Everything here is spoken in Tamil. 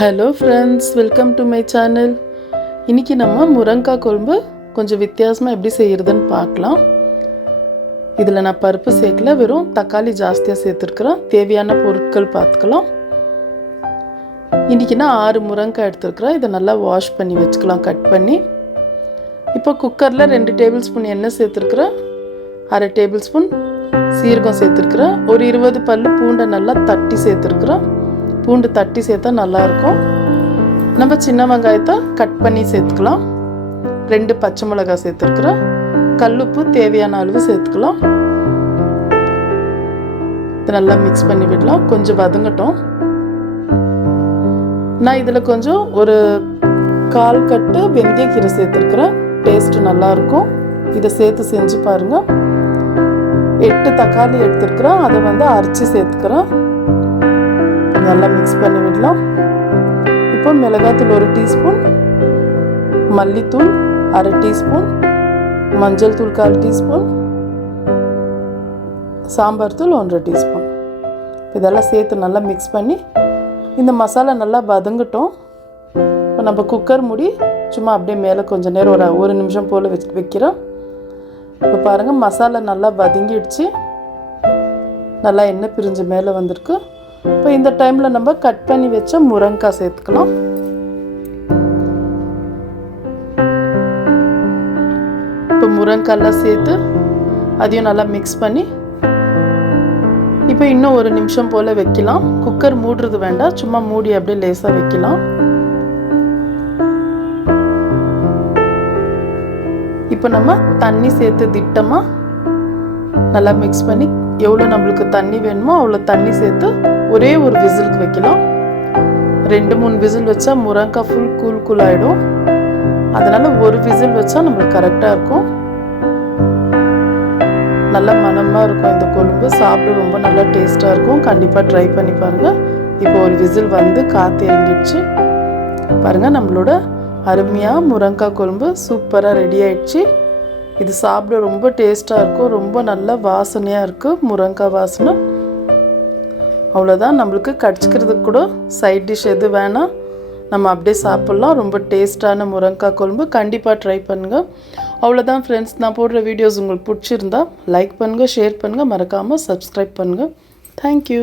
Hello friends welcome to my channel இன்றைக்கி நம்ம முருங்காய் குழம்பு கொஞ்சம் வித்தியாசமாக எப்படி செய்கிறதுன்னு பார்க்கலாம். இதில் நான் பருப்பு சேர்க்கல வெறும் தக்காளி ஜாஸ்தியாக சேர்த்துருக்குறேன் தேவையான பொருட்கள் பார்த்துக்கலாம். இன்றைக்கி நான் ஆறு முருங்காய் எடுத்துருக்குறேன் இதை நல்லா வாஷ் பண்ணி வச்சுக்கலாம் கட் பண்ணி. இப்போ குக்கரில் ரெண்டு டேபிள் ஸ்பூன் எண்ணெய் சேர்த்துருக்குறேன் அரை டேபிள் ஸ்பூன் சீரகம் சேர்த்துருக்குறேன் ஒரு இருபது பல்லு பூண்டை நல்லா தட்டி சேர்த்துருக்குறேன் பூண்டு தட்டி சேர்த்தா நல்லாயிருக்கும். நம்ம சின்ன வெங்காயத்தை கட் பண்ணி சேர்த்துக்கலாம். ரெண்டு பச்சை மிளகாய் சேர்த்துருக்குறேன் கல்லுப்பு தேவையான அளவு சேர்த்துக்கலாம். இதை நல்லா மிக்ஸ் பண்ணி விடலாம். கொஞ்சம் வதங்கட்டும். நான் இதில் கொஞ்சம் ஒரு கால் கட்டு வெந்தயக்கீரை சேர்த்துருக்குறேன். டேஸ்ட்டு நல்லாயிருக்கும். இதை சேர்த்து செஞ்சு பாருங்கள் எட்டு தக்காளி எடுத்துருக்குறேன் அதை வந்து அரைச்சி சேர்த்துக்கிறேன் நல்லா மிக்ஸ் பண்ணி விடலாம். இப்போ மிளகாத்தூள் ஒரு டீஸ்பூன் மல்லித்தூள் அரை டீஸ்பூன் மஞ்சள் தூள் கால் டீஸ்பூன் சாம்பார் தூள் ஒன்றரை டீஸ்பூன். இதெல்லாம் சேர்த்து நல்லா மிக்ஸ் பண்ணி இந்த மசாலா நல்லா வதங்கட்டும். இப்போ நம்ம குக்கர் மூடி சும்மா அப்படியே மேலே கொஞ்சம் நேரம் ஒரு ஒரு நிமிஷம் போல் வச்சு வைக்கிறோம். இப்போ பாருங்கள் மசாலா நல்லா வதங்கிடுச்சு. நல்லா எண்ணெய் பிரிஞ்சு மேலே வந்திருக்கு. இப்போ இந்த டைமில் நம்ம கட் பண்ணி வச்ச முருங்கைக்காய் சேர்த்துக்கலாம். இப்போ முருங்காய்லாம் சேர்த்து அதையும் நல்லா மிக்ஸ் பண்ணி இப்போ இன்னும் ஒரு நிமிஷம் போல் வைக்கலாம். குக்கர் மூடுறது வேண்டாம். சும்மா மூடி அப்படியே லேசாக வைக்கலாம். இப்போ நம்ம தண்ணி சேர்த்து திட்டமாக நல்லா மிக்ஸ் பண்ணி எவ்வளோ நம்மளுக்கு தண்ணி வேணுமோ அவ்வளோ தண்ணி சேர்த்து ஒரே ஒரு விசிலுக்கு வைக்கலாம். ரெண்டு மூணு விசில் வச்சா முருங்கக்காய் ஃபுல் கூல் கூல் ஆகிடும் அதனால் ஒரு விசில் வச்சா நம்மளுக்கு கரெக்டாக இருக்கும். நல்ல மனமாக இருக்கும் இந்த கொழும்பு. சாப்பிட ரொம்ப நல்லா டேஸ்ட்டாக இருக்கும். கண்டிப்பாக ட்ரை பண்ணி பாருங்கள் இப்போ ஒரு விசில் வந்து காற்று இறங்கிடுச்சு. பாருங்கள் நம்மளோட அருமையாக முருங்காய் கொழும்பு சூப்பராக ரெடி ஆயிடுச்சு. இது சாப்பிட ரொம்ப டேஸ்ட்டாக இருக்கும். ரொம்ப நல்ல வாசனையாக இருக்குது முருங்காய் வாசனை. அவ்வளோதான் நம்மளுக்கு கடிச்சிக்கிறதுக்கு கூட சைட் டிஷ் எது வேணாம் நம்ம அப்படியே சாப்பிட்லாம். ரொம்ப டேஸ்ட்டான முருங்காய் குழம்பு. கண்டிப்பாக ட்ரை பண்ணுங்கள் அவ்வளோதான் ஃப்ரெண்ட்ஸ் நான் போடுற வீடியோஸ் உங்களுக்கு பிடிச்சிருந்தா லைக் பண்ணுங்கள் ஷேர் பண்ணுங்கள் மறக்காமல் சப்ஸ்கிரைப் பண்ணுங்கள் தேங்க்யூ